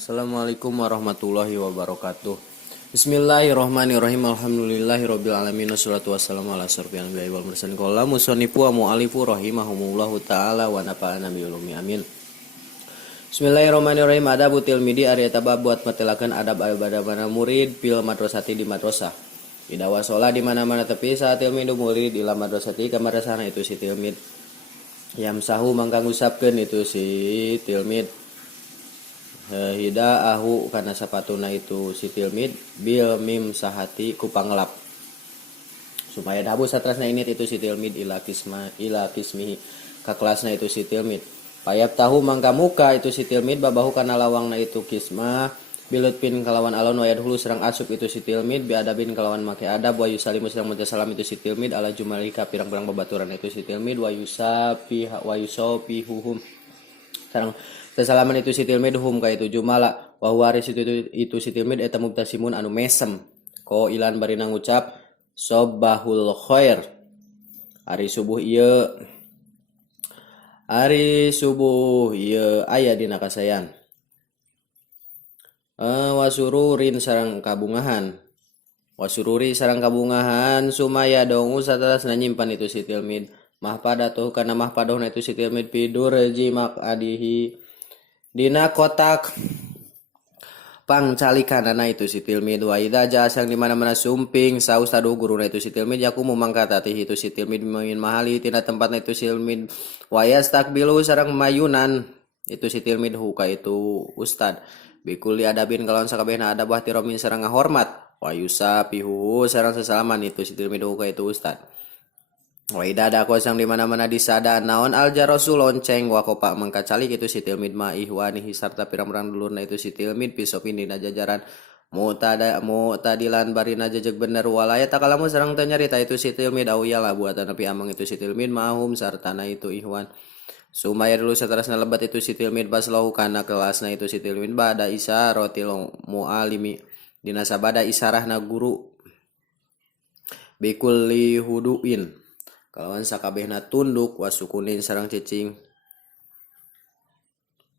Assalamualaikum warahmatullahi wabarakatuh. Bismillahirrahmanirrahim. Alhamdulillahirabbil alamin wassalatu wassalamu ala asyrofil anbiya'i wal mursalin. Qala musannifu wa mu'allifu rahimahumullahu taala wa nafa'ana bi ulumi amin. Bismillahirrahmanirrahim. Adabu tilmidi ari eta bab buat matelakeun adab ibadahna murid fil madrasati di madrasah. Ida wasola di mana-mana tepi saat tilmidu murid ila madrasati ka madrasahna itu si tilmid. Yamsahu mangka ngusapkeun itu si tilmid. Hida ahu karena sapatuna itu si tilmid bil mim sahati ku pangelap supaya dabu satrasna ini itu si tilmid ila kismihi ka kelasna itu si tilmid payap tahu mangka muka itu si tilmid babahu kana lawangna itu kismah bilut pin kalawan alon wayad hulu serang asup itu si tilmid bi adabin kalawan make adab wa yusalimu serang maca salam itu si tilmid ala jumalika pirang-pirang babaturan itu si tilmid wa yusafi huhum sareng sesalaman itu si tilmid hum ka itu jumala wa waris itu si tilmid eta mubtasimun anu mesem ko ilan bari ngucap sobahul khair ari subuh ieu aya dina kasayan wasururin sareng kabungahan sumaya dongu saterasna nyimpan itu si tilmid mahpada tuh kana mahpadohna itu si tilmid pidur jimak adihi dina kotak pangcalikanana itu si tilmid wa idza jasang di mana-mana sumping saus tadu guruna itu si tilmid yakumu mangka tatih itu si tilmid min mahali tina tempatna itu si tilmid wa yastakbilu sareng mayunan itu si tilmid huka itu ustad bikuli adabin kalawan sakabehna adab wa tiramin sareng ngahormat wa yusapihu sareng sesalaman itu si tilmid huka itu ustad. Wa idada kosang di mana-mana disada naon aljarasul lonceng wa kopa mangkacalik itu si tilmid ma ihwanihi sarta pirang-pirang dulurna itu si tilmid pisopin dina jajaran mu'tadilan barina jejeg bener walaya takalamu sareng teu nyarita itu si tilmid au yala buatan nepi amang itu si tilmid mahum sartana itu ihwan sumaya dulu saterasna lebat itu si tilmid baslahu kana kelasna itu si tilmid bada isaratil mualimi dina sabada isarahna guru bikulli huduin kalawan sakabehna tunduk wasukunin sarang cicing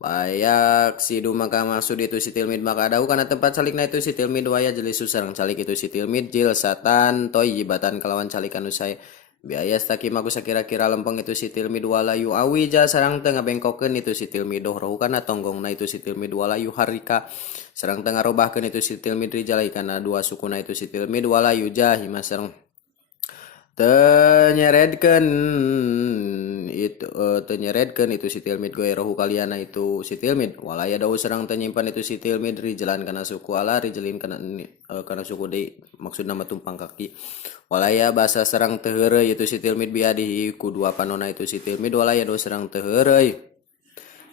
bayak sidu maka maksud itu si tilmid maka adahu kana tempat calikna itu si tilmid waya jelisu sarang calik itu si tilmid jilsatan toyibatan kalawan calikan usai biaya staki maku sakira-kira lempeng itu si tilmid walayu awija sarang tengah bengkokeun itu si tilmid dohrohu kana tonggongna itu si tilmid walayu harika sarang tengah robahkeun itu si tilmid rijalai kana dua sukuna itu si tilmid walayu jahima sarang tenyeredkeun itu si tilmid goerohu kaliana itu si tilmid walaya dawu sareng tenyimpan itu si tilmid rijalan kana suku ala rijalin kana suku deui maksudna mah tumpang kaki walaya basa sareng teu heureuy itu si tilmid biadihi ku dua panonna itu si tilmid walaya dawu sareng teu heureuy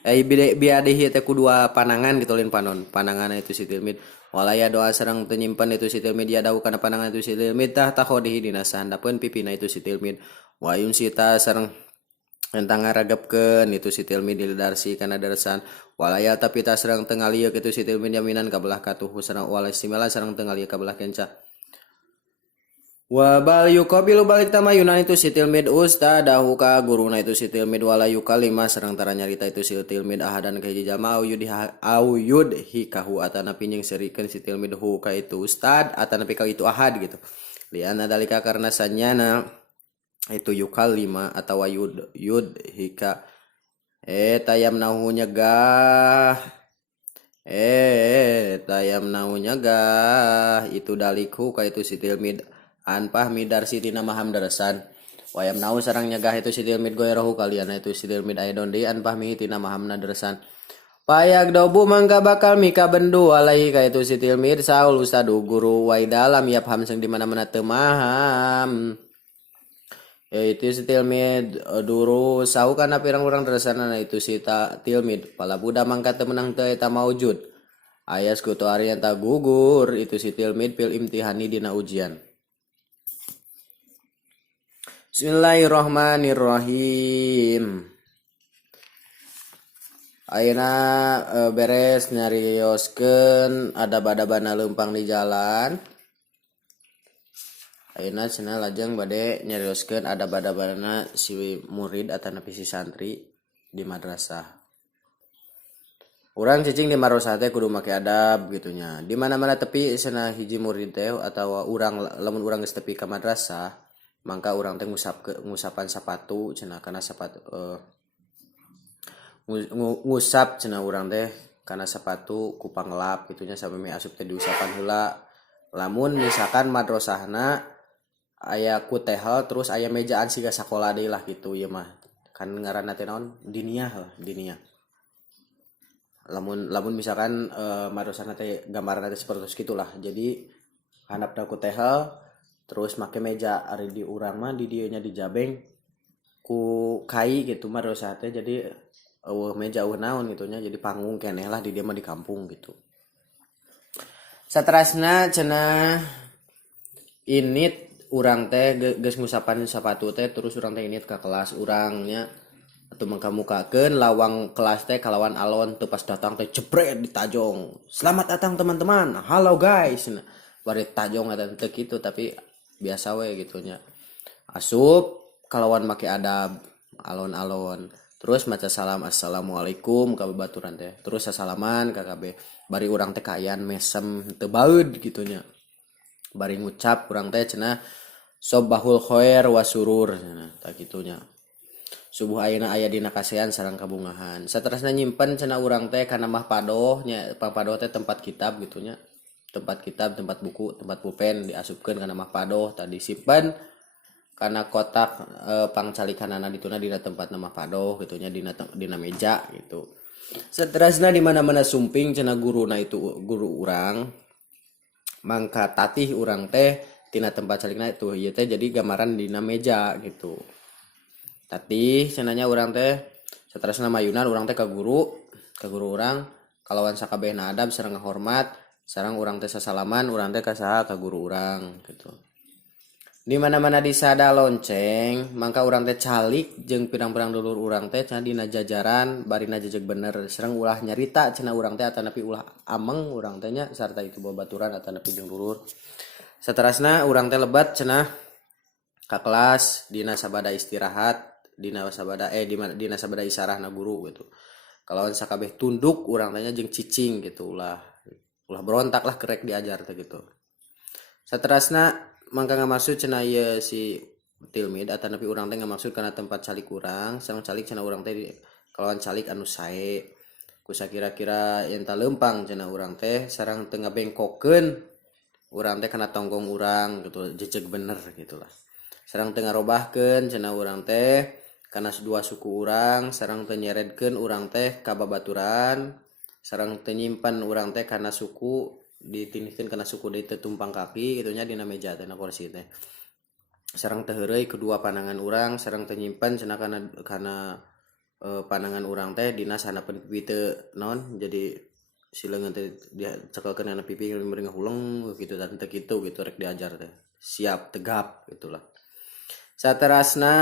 biadihi teh ku dua panangan gitu lain panangan itu si tilmid walaya doa sareng teu nyimpen itu si tilmid ya dawu kana panangan itu si tilmid tah takhodihi dina sahandapeun pipina itu si tilmid wa yunsita sareng entang ngaragepkeun itu si tilmid didarsi kana darsan walaya tapi tah sareng teu ngalieu itu si tilmid yaminan ka belah katuh sareng walaya simala sareng teu ngalieu ka belah kenca wa bal yuqabilu balik tamayunan itu si tilmid ustadahu ka guruna itu si tilmid wala yukalima sareng tara nyarita itu si tilmid ahadan ka hiji jalma au yud hikahu atana pinjing serikeun si tilmid hu ka itu ustad atana ka itu ahad gitu liana dalika karena sanyana itu yukalima atawa yud hika tayam nahu nyegah itu dalikhu ka itu si tilmid anpah midarsi tina maham darasan wayam nau sarang nyegah itu si tilmid goerohu kaliana itu si tilmid aidon di anpah mi tina mahamna darasan payak dobu mangga bakal mika bendu alaihi ka itu si tilmid saul ustadu guru waidalam yap hamseng di mana-mana teu maham itu si tilmid duru sau kana pirang-pirang darasanana itu si tilmid pala budak mangka teu meunang teu eta maujud ayas kutu ari enta gugur itu si tilmid pil imtihani dina ujian. Bismillahirrahmanirrahim. Ayeuna beres nyarioskeun adab-adabana leumpang di jalan. Ayeuna cenah lajeng bade nyarioskeun adab-adabana si murid ataupun si santri di madrasah. Urang cicing di marosa teh kudu make adab gitunya. Di mana-mana tepi cenah hiji murid teh atau urang lamun urang geus tepi ka madrasah, mangka urang teh ngusapan sapatu cenah kana sapatu ngusap cenah urang teh kana sepatu ku panglap gitunya sampai me asup teh diusapan heula. Lamun misalkan madrasahna aya kutehel terus aya mejaan siga sakola deui lah gitu ieu mah. Kan ngaranna teh naon? Diniyah lah, diniyah. Lamun misalkan madrasahna teh gambarna teh seperti gitulah. Jadi handapna kutehel terus make meja ari di urang mah di dieu nya dijabeng ku kai gitu madrasah teh jadi meja naon gitunya jadi panggung keneh lah di dia mah di kampung gitu. Saterasna cenah init urang teh geus ngusapan sapatu teh terus urang teh init ka kelas urangnya atau mengkamukakeun lawang kelas teh kalawan alon teu pas datang teh jebret ditajong. Selamat datang teman-teman. Halo guys. Nah, bari tajong eta teh kitu tapi biasa we gitunya. Asup kalawan make adab alon-alon. Terus maca salam assalamualaikum ka babaturan teh. Terus sasalaman ka kabeh. Bari urang teh kaayan mesem teu baeud gitunya. Bari ngucap urang teh cenah sobahul khair wasurur cenah tah kitunya. Subuh ayeuna aya dina kasehan sareng kabungahan. Saterusna nyimpen cenah urang teh kana mah padoh nya padoh teh tempat kitab gitunya. Tempat kitab, tempat buku, tempat pulpen diasupkeun kana mah padoh tadi simpen karena kotak pangcalikanana dituna dina tempat nama padoh gitunya dina meja gitu. Saterusna di mana-mana sumping cenah guruna itu guru urang mangka tatih urang teh tina tempat calikna itu ieu teh jadi gambaran dina meja gitu. Tatih cenahnya urang teh saterusna mayunan urang teh ka guru urang kalawan sakabehna adab sareng ngahormat sareng urang teh sasalaman urang teh ka saha ka guru urang gitu. Di mana-mana disada lonceng mangka urang teh calik jeung pirang-pirang dulur urang teh cenah dina jajaran barina jejeg bener sareng ulah nyarita cenah urang teh atanapi ulah ameng urang teh nya sarta itu babaturan atanapi jeung dulur. Saterusna urang teh lebat cenah ka kelas dina sabada istirahat dina sabada isarahna guru gitu. Kalawan sakabeh tunduk urang teh nya jeung cicing gitu ulah berontak lah kerek diajar teh gitu. Saterusna mangka ngamaksud cenah ieu si tilmid atanapi urang teh ngamaksud kana tempat calik urang sareng calik cenah urang teh kalawan calik anu sae kusa kira-kira enta leumpang cenah urang teh sareng teu ngabengkokeun urang teh kana tonggong urang gitu jejeg bener gitulah. Sareng teu ngarobahkeun cenah urang teh kana dua suku urang sareng teu nyeredkeun urang teh ka babaturan sareng teu nyimpen urang teh kana suku ditinihkeun kana suku deui teu tumpang kaki gitunya dina meja teh na kursi teh. Sareng teu heureuy kedua pandangan urang sareng teu nyimpen cenah kana pandangan urang teh dina sanapeun pipi teu naon jadi sileungeun teh dia cekelkeun kana pipi meureun ngahuleng gitu dan teu kitu gitu rek diajar teh. Siap tegap gitulah. Saterasna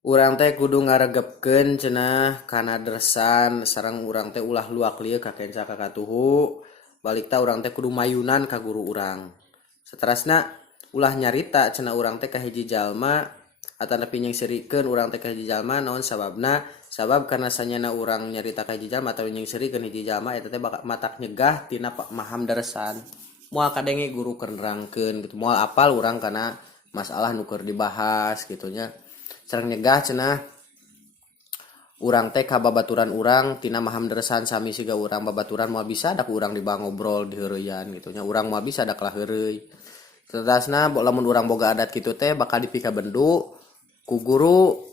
urang teh kudu ngaregepkeun cenah kana dresan sareng urang teh ulah luak lieu ka kenca ka katuhu balikta urang teh kudu mayunan ka guru urang. Saterusna ulah nyarita cenah urang teh ka hiji jalma atanapi nyengsirikeun urang teh ka hiji jalma naon sababna sabab karena sanyana urang nyarita ka hiji jalma atawa nyengsirikeun hiji jalma eta teh matak nyegah tina maham daresan. Moal kadenge guru keur nerangkeun gitu moal apal urang kana masalah nu keur dibahas gitunya. Sareng nyegah cenah urang teh ka babaturan urang tina maham deresan sami siga urang babaturan moal bisa dak urang dibah ngobrol di heureuyan gitu nya urang moal bisa dak lah heureuy. Tetasna lamun urang boga adat kitu teh bakal dipika bendu ku guru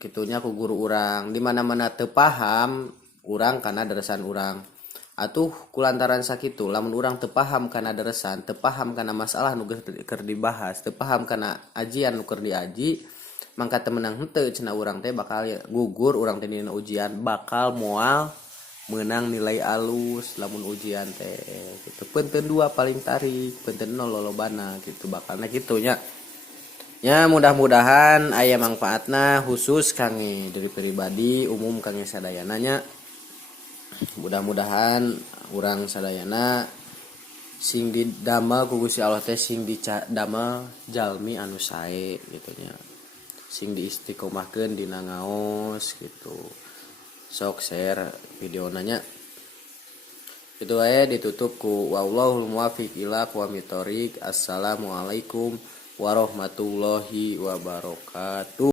kitunya ku guru urang di mana-mana teu paham urang kana deresan urang. Atuh kulantaran sakitu lamun urang teu paham kana deresan teu paham kana masalah nu keur dibahas teu paham kana ajian nu keur diaji mangka teu meunang henteu cenah urang teh bakal gugur urang teh dina ujian bakal moal meunang nilai alus lamun ujian teh gitu. Peunteun 2 paling tarik peunteun 0 lolobana gitu bakalna kitu nya. Ya mudah-mudahan aya manfaatna khusus kangge diri pribadi umum kangge sadayana nya. Mudah-mudahan urang sadayana sing didamel ku Gusti Allah teh sing didamel jalmi anu sae gitu nya. Sing diistiqomahkeun dina ngaos gitu. sok share video nanya. Itu aja ditutup ku wallahul muwaffiq ila aqwamit thoriq. Assalamualaikum warahmatullahi wabarakatuh.